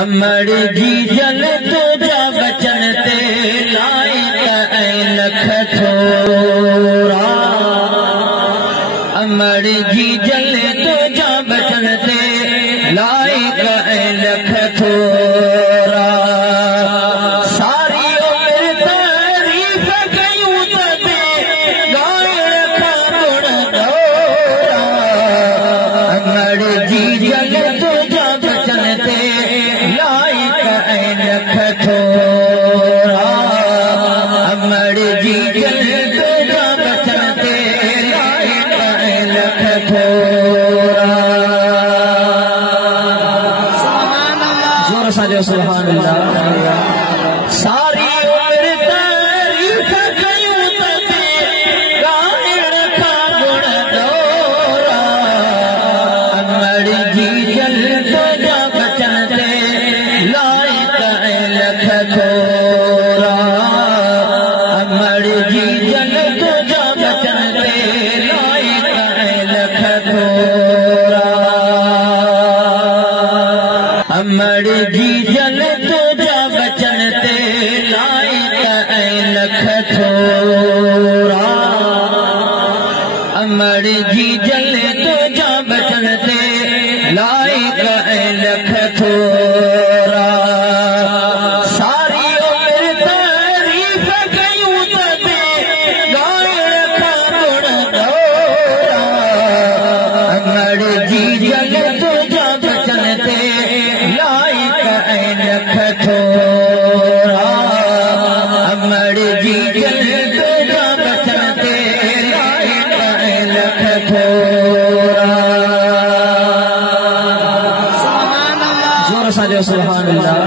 अमर जी जल तुझा बचन ते लाइक ऐं लख थोरा अमर जी जल तुझा बचन ते लाइक ऐं लख थोरा सारी उम्र तारीफ़ कयूं ते ॻाइण खां गुण ॾोरा अमर जी जल तुझा बचन ते लाइक ऐं लख थोरा अमर जी जल तुझा बचन ते लाइक ऐं लख थोरा जोर सां जो सुभान अल्लाह सारी उम्र तारीफ़ कयूं ते ॻाइण खां गुण ॾोरा अमर जी जल तुझा बचन ते लाइक ऐं लख थोरा अमर जी जल तुझा बचन ते लाइक ऐं लख थोरा अमर जी जल तुझा बचन ते लाइक ऐं लख थोरा अमर जी जल तुझा बचन ते लाइक ऐं लख थोरा सारी उम्र तारीफ़ कयूं ते ॻाइण खां गुण ॾोरा अमर जी जल तुझा बचन ते लाइक ऐं लख थोरा अमर जी जल तुझा बचन ते लाइक ऐं लख थोरा जोर सां जो सुभान अल्लाह।